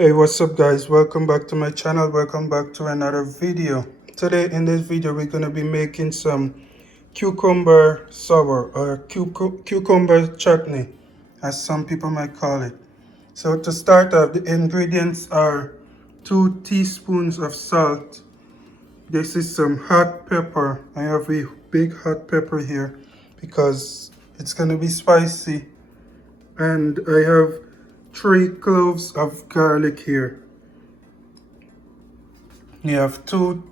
Hey, what's up guys? Welcome back to my channel. Welcome back to another video. Today in this video we're going to be making some cucumber sour or cucumber chutney, as some people might call it. So to start off, the ingredients are 2 teaspoons of salt. This is some hot pepper. I have a big hot pepper here because it's going to be spicy. And I have 3 cloves of garlic here. You have two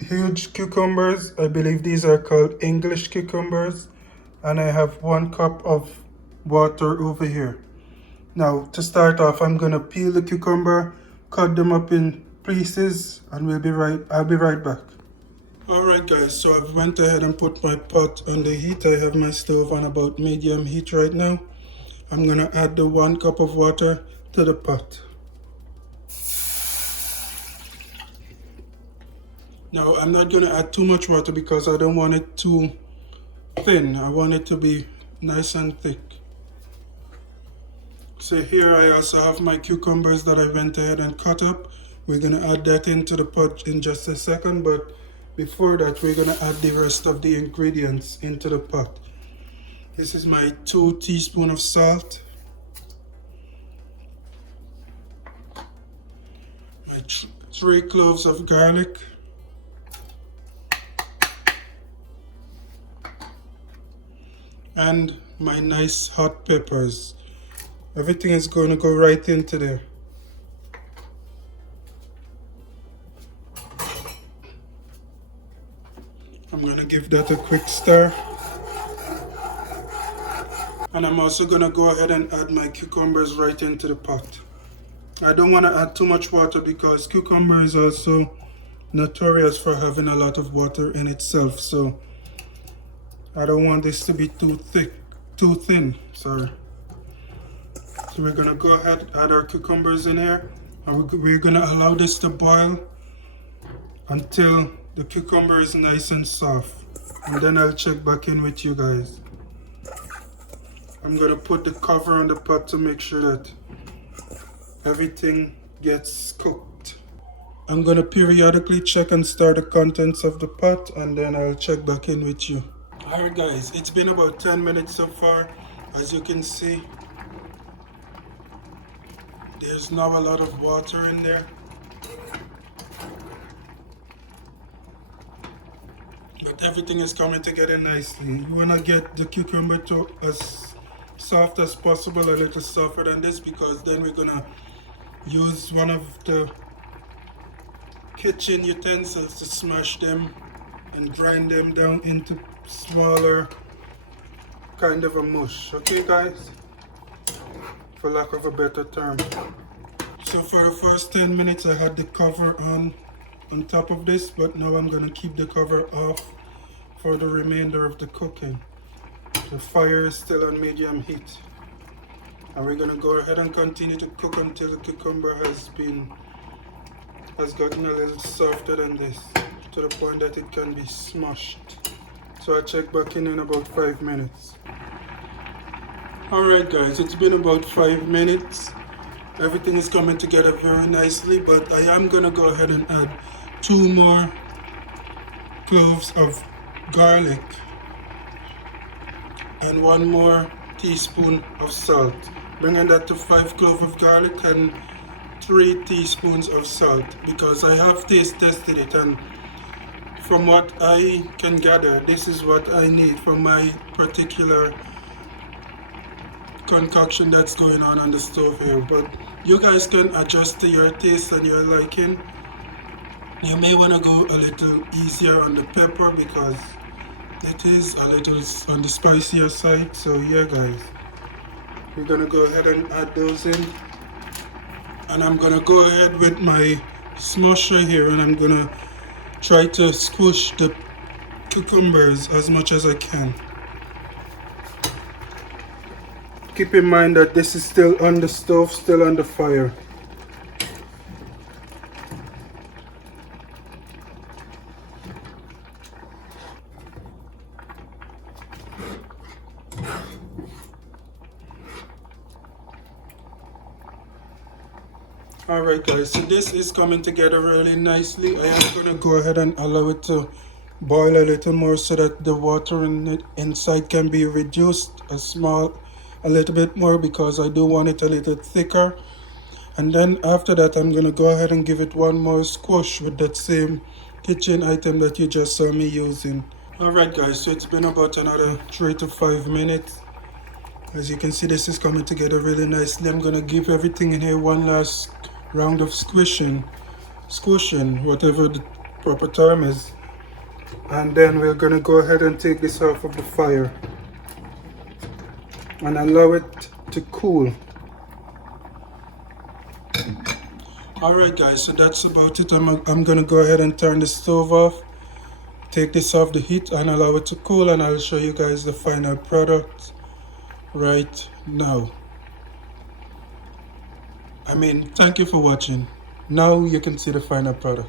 huge cucumbers. I believe these are called English cucumbers. And I have 1 cup of water over here. Now to start off, I'm gonna peel the cucumber, cut them up in pieces, and I'll be right back. Alright guys, so I've went ahead and put my pot on the heat. I have my stove on about medium heat right now. I'm gonna add the 1 cup of water to the pot. Now I'm not going to add too much water because I don't want it too thin. I want it to be nice and thick. So here I also have my cucumbers that I went ahead and cut up. We're going to add that into the pot in just a second, but before that we're going to add the rest of the ingredients into the pot. This is my 2 teaspoons of salt, my 3 cloves of garlic, and my nice hot peppers. Everything is going to go right into there. I'm going to give that a quick stir. And I'm also going to go ahead and add my cucumbers right into the pot. I don't want to add too much water because cucumber is also notorious for having a lot of water in itself. So I don't want this to be too thin, sorry. So we're gonna go ahead and add our cucumbers in here, and we're gonna allow this to boil until the cucumber is nice and soft. And then I'll check back in with you guys. I'm gonna put the cover on the pot to make sure that everything gets cooked. I'm gonna periodically check and stir the contents of the pot, and then I'll check back in with you. Alright guys, it's been about 10 minutes so far. As you can see, there's now a lot of water in there. But everything is coming together nicely. You want to get the cucumber to as soft as possible, a little softer than this, because then we're going to use one of the kitchen utensils to smash them and grind them down into smaller kind of a mush. Okay guys, for lack of a better term. So for the first 10 minutes I had the cover on top of this, but now I'm going to keep the cover off for the remainder of the cooking. The fire is still on medium heat, and we're going to go ahead and continue to cook until the cucumber has gotten a little softer than this, to the point that it can be smushed. So I'll check back in about 5 minutes. Alright guys, it's been about 5 minutes. Everything is coming together very nicely, but I am going to go ahead and add 2 more cloves of garlic and 1 more teaspoon of salt, bringing that to 5 cloves of garlic and 3 teaspoons of salt, because I have taste tested it, and from what I can gather, this is what I need for my particular concoction that's going on the stove here. But you guys can adjust to your taste and your liking. You may want to go a little easier on the pepper because it is a little on the spicier side. So yeah guys, we're gonna go ahead and add those in, and I'm gonna go ahead with my smusher here, and I'm gonna try to squish the cucumbers as much as I can. Keep in mind that this is still on the stove, still on the fire. Alright guys, so this is coming together really nicely. I am going to go ahead and allow it to boil a little more so that the water in it inside can be reduced a little bit more, because I do want it a little thicker. And then after that, I'm going to go ahead and give it one more squish with that same kitchen item that you just saw me using. Alright guys, so it's been about another 3 to 5 minutes. As you can see, this is coming together really nicely. I'm going to give everything in here one last round of squishing, whatever the proper term is. And then we're going to go ahead and take this off of the fire and allow it to cool. Alright guys, so that's about it. I'm going to go ahead and turn the stove off, take this off the heat and allow it to cool, and I'll show you guys the final product right now. Thank you for watching. Now you can see the final product.